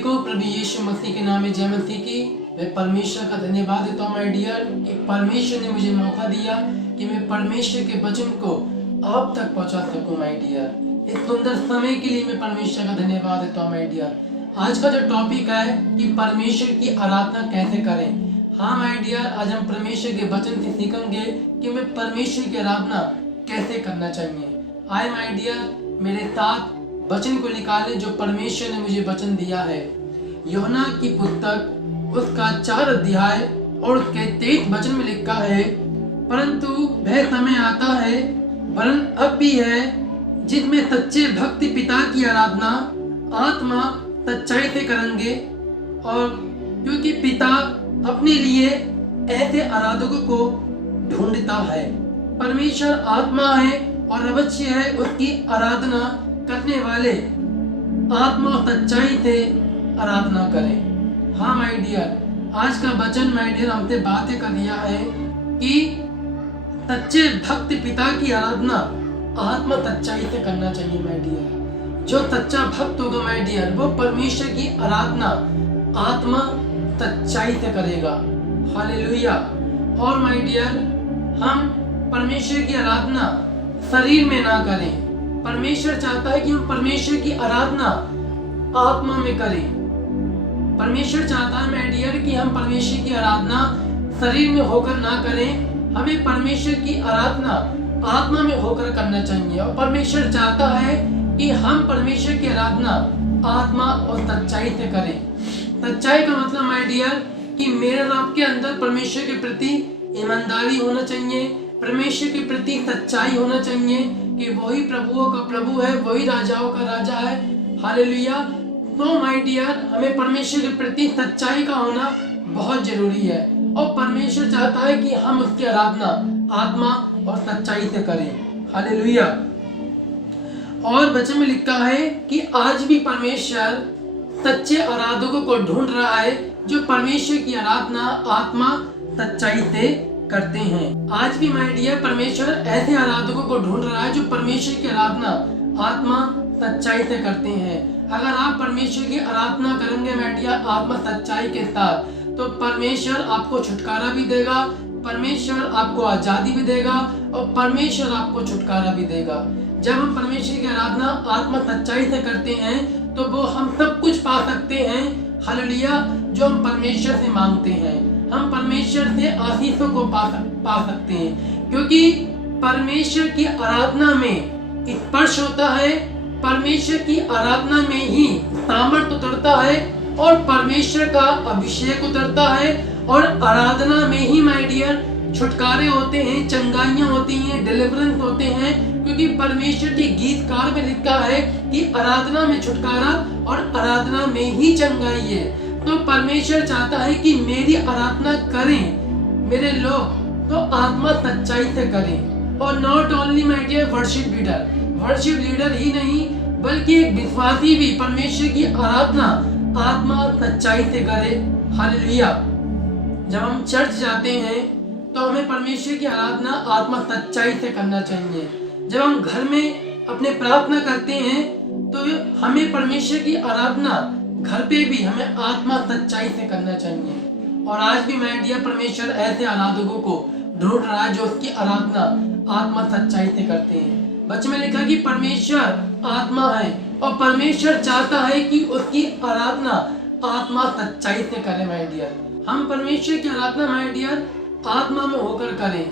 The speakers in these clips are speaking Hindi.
को प्रभु यीशु मसीह के नाम में जय मसीह की। मैं परमेश्वर का धन्यवाद देता हूँ माय डियर कि परमेश्वर ने मुझे मौका दिया कि मैं परमेश्वर के वचन को आप तक पहुँचा सकूँ माय डियर। इस सुंदर समय के लिए मैं परमेश्वर का धन्यवाद देता हूँ माय डियर। आज का जो टॉपिक है कि परमेश्वर की आराधना कैसे करें। हाँ माय डियर, आज हम परमेश्वर के वचन से सीखेंगे कि मैं परमेश्वर की आराधना कैसे करना चाहिए। आए माय डियर, मेरे साथ वचन को निकालें जो परमेश्वर ने मुझे वचन दिया है। यूहन्ना की पुस्तक उसका 4 अध्याय और उसके 23 वचन में लिखा है, परंतु वह समय आता है, वरन अब भी है, जिसमें सच्चे भक्ति पिता की आराधना आत्मा सच्चाई से करेंगे, और क्योंकि पिता अपने लिए ऐसे आराधकों को ढूंढता है। परमेश्वर आत्मा है और अवश्य है उसकी आराधना करने वाले आत्मा और सच्चाई से आराधना करें। हाँ माय डियर, आज का वचन माय डियर हमसे बातें कर दिया है कि सच्चे भक्त पिता की आराधना आत्मा सच्चाई से करना चाहिए माय डियर। जो सच्चा भक्त होगा माय डियर, वो परमेश्वर की आराधना आत्मा सच्चाई से करेगा। हालेलुया। और माय डियर, हम परमेश्वर की आराधना शरीर में ना करें। परमेश्वर चाहता है कि हम परमेश्वर की आराधना आत्मा में करें। परमेश्वर चाहता है माय डियर कि हम परमेश्वर की आराधना शरीर में होकर ना करें। हमें परमेश्वर की आराधना आत्मा में होकर करना चाहिए। और परमेश्वर चाहता है कि हम परमेश्वर की आराधना आत्मा और सच्चाई से करें। सच्चाई का मतलब माय डियर कि मेरे और आपके अंदर परमेश्वर के प्रति ईमानदारी होना चाहिए, परमेश्वर के प्रति सच्चाई होना चाहिए कि वही प्रभुओं का प्रभु है, वही राजाओं का राजा है। हालेलुया। तो माय डियर, हमें परमेश्वर के प्रति सच्चाई का होना बहुत जरूरी है। और परमेश्वर चाहता है कि हम उसकी आराधना आत्मा और सच्चाई से करें। हालेलुया। और वचन में लिखा है कि आज भी परमेश्वर सच्चे आराधकों को ढूंढ रहा है जो परमेश्वर की आराधना आत्मा सच्चाई से करते हैं। आज भी माय डियर, परमेश्वर ऐसे आराधकों को ढूंढ रहा है जो परमेश्वर की आराधना आत्मा सच्चाई से करते हैं। अगर आप परमेश्वर की आराधना करेंगे माय डियर आत्मा सच्चाई के साथ, तो परमेश्वर आपको छुटकारा भी देगा, परमेश्वर आपको आजादी भी देगा और परमेश्वर आपको छुटकारा भी देगा। जब हम परमेश्वर की आराधना आत्मा सच्चाई से करते हैं तो वो हम सब कुछ पा सकते हैं। हालेलुया। जो हम परमेश्वर से मांगते हैं, हम परमेश्वर से आशीषों को पा सकते हैं, क्योंकि परमेश्वर की आराधना में स्पर्श होता है, परमेश्वर की आराधना में ही सामर्थ उतरता है और परमेश्वर का अभिषेक उतरता है। और आराधना में ही माय डियर छुटकारे होते हैं, चंगाइयां होती हैं, डिलीवरेंस होते हैं, क्योंकि परमेश्वर के गीतकार में लिखा है कि आराधना में छुटकारा और आराधना में ही चंगाई है। तो परमेश्वर चाहता है कि मेरी आराधना करें मेरे लोग, तो आत्मा सच्चाई से करें। और not only my dear worship leader ही नहीं, बल्कि एक विश्वासी भी परमेश्वर की आराधना आत्मा सच्चाई से करे। हालेलुया। जब हम चर्च जाते हैं तो हमें परमेश्वर की आराधना आत्मा सच्चाई से करना चाहिए। जब हम घर में अपने प्रार्थना करते हैं तो हमें परमेश्वर की आराधना घर पे भी हमें आत्मा सच्चाई से करना चाहिए। और आज भी माय डियर, परमेश्वर ऐसे आराधकों को ढूंढ रहा है जो उसकी आराधना आत्मा सच्चाई से करते हैं। वचन में लिखा कि परमेश्वर आत्मा है और परमेश्वर चाहता है कि उसकी आराधना आत्मा सच्चाई से करें माय डियर। हम परमेश्वर की आराधना माय डियर आत्मा में होकर करें।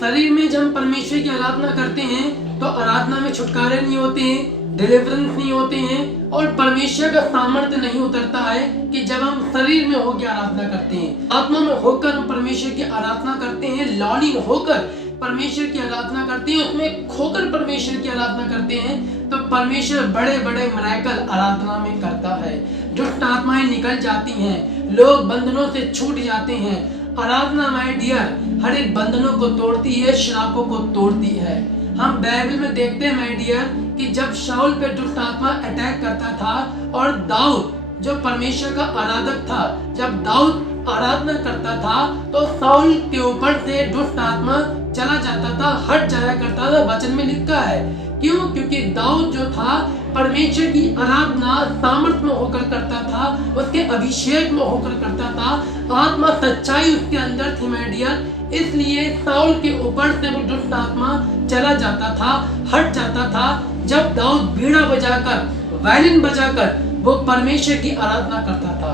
शरीर में जब हम परमेश्वर की आराधना करते हैं तो आराधना में छुटकारे नहीं होते हैं, डिलीवरेंस नहीं होते हैं और परमेश्वर का सामर्थ्य नहीं उतरता है कि जब हम शरीर में होकर आराधना करते हैं। आत्मा में होकर हम परमेश्वर की आराधना करते हैं, लॉलिन होकर परमेश्वर की आराधना करते हैं, उसमें खोकर परमेश्वर की आराधना करते हैं, तो परमेश्वर बड़े बड़े मिरेकल आराधना में करता है। दुष्ट आत्माएं निकल जाती हैं, लोग बंधनों से छूट जाते हैं। आराधना माय डियर हर एक बंधनों को तोड़ती है, श्रापों को तोड़ती है। हम बाइबल में देखते हैं माय डियर कि जब शाऊल पे दुष्ट आत्मा अटैक करता था और दाऊद जो परमेश्वर का आराधक था, जब दाऊद आराधना करता था तो शाऊल के ऊपर से दुष्ट आत्मा चला जाता था, हट जाया करता था। वचन में लिखा है क्यों? क्योंकि दाऊद जो था परमेश्वर की आराधना सामर्थ में होकर करता था, उसके अभिषेक में होकर करता था, आत्मा सच्चाई उसके अंदर थी माय डियर। इसलिए साउल के ऊपर से वो दुष्ट आत्मा चला जाता था, हट जाता था। जब दाऊद बीड़ा बजाकर, वायलिन बजाकर वो परमेश्वर की आराधना करता था।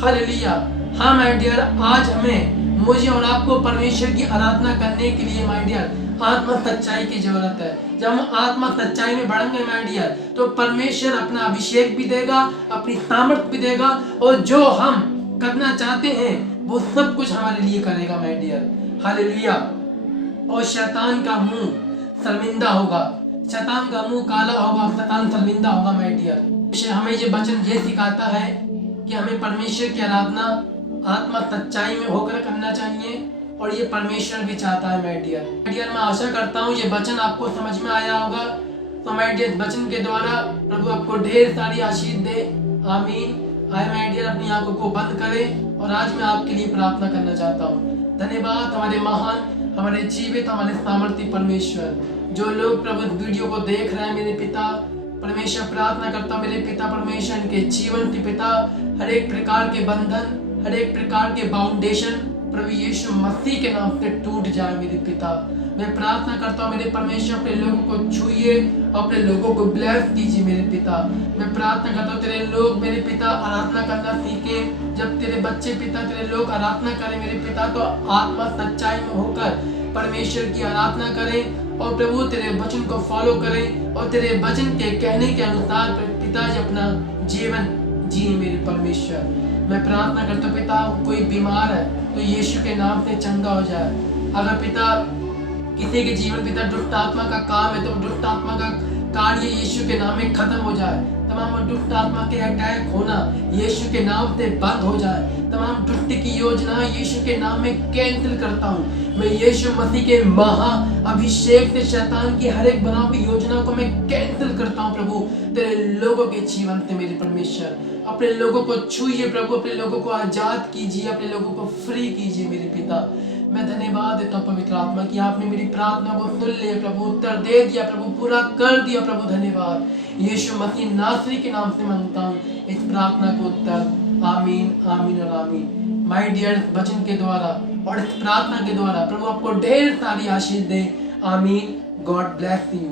हालेलुया। हाँ माय डियर, आज हमें, मुझे और आपको परमेश्वर की आराधना करने के लिए माय डियर आत्मा सच्चाई की जरूरत है। जब हम आत्मा सच्चाई में बढ़ेंगे माय डियर, तो परमेश्वर अपना अभिषेक भी देगा, अपनी सामर्थ भी देगा, और जो हम करना चाहते हैं वो सब कुछ हमारे लिए करेगा माय डियर। हालेलुया। और शैतान का मुंह शर्मिंदा होगा, शैतान का मुंह काला होगा, शैतान शर्मिंदा होगा माय डियर। हमें ये वचन ये सिखाता है कि हमें परमेश्वर की आराधना आत्मा सच्चाई में होकर करना चाहिए, और ये परमेश्वर भी चाहता है माय डियर। मैं आशा करता हूँ ये वचन आपको समझ में आया होगा। तो माय डियर, वचन के द्वारा प्रभु आपको ढेर सारी आशीष दे। आमीन। आए माय डियर, अपनी आंखों को बंद करें और आज मैं आपके लिए प्रार्थना करना चाहता हूँ। धन्यवाद हमारे महान, हमारे जीवित, हमारे सामर्थ्य परमेश्वर। जो लोग प्रभु इस वीडियो को देख रहे हैं मेरे पिता परमेश्वर, प्रार्थना करता हूँ मेरे पिता परमेश्वर, इनके जीवन के पिता हर एक प्रकार के बंधन, हर एक प्रकार के बाउंडेशन प्रभु यीशु मसीह के नाम से टूट जाए मेरे पिता। मैं प्रार्थना करता हूँ मेरे परमेश्वर, अपने लोगों को छूइए, अपने लोगों को ब्लेस कीजिए मेरे पिता। मैं प्रार्थना करता हूँ तेरे लोग मेरे पिता आराधना करना सीखे। जब तेरे बच्चे पिता, तेरे लोग आराधना करें मेरे पिता, तो आत्मा सच्चाई में होकर परमेश्वर की आराधना करें, और प्रभु तेरे वचन को फॉलो करें, और तेरे वचन के कहने के अनुसार पिताजी अपना जीवन जी मेरे परमेश्वर। मैं प्रार्थना करता हूँ पिता, कोई बीमार है तो यीशु के नाम से चंगा हो जाए। अगर पिता किसी के जीवन पिता दुष्ट आत्मा का काम है, तो दुष्ट आत्मा का कार्य यीशु के नाम में खत्म हो जाए। तमाम दुष्ट आत्मा के अटैक होना यीशु के नाम से बंद हो जाए। तमाम दुष्ट की योजना यीशु के नाम में कैंसिल करता हूँ। मैं यीशु मसीह के महा अभिषेक से शैतान की हर एक बनाई हुई योजना को मैं कैंसिल करता हूँ। प्रभु तेरे लोगों के जीवन से मेरे परमेश्वर, अपने लोगों को छूइए प्रभु, अपने लोगों को आजाद कीजिए, अपने लोगों को फ्री कीजिए मेरे पिता। मैं धन्यवाद देता हूँ पवित्र आत्मा की, आपने मेरी प्रार्थना को सुन लिया प्रभु, उत्तर दे दिया प्रभु, पूरा कर दिया प्रभु। धन्यवाद यीशु मसीह नासरी के नाम से मांगता हूँ इस प्रार्थना को उत्तर। आमीन, आमीन और आमीन। माय डियर, वचन के द्वारा और इस प्रार्थना के द्वारा प्रभु आपको ढेर सारी आशीष दे। आमीन। God bless you.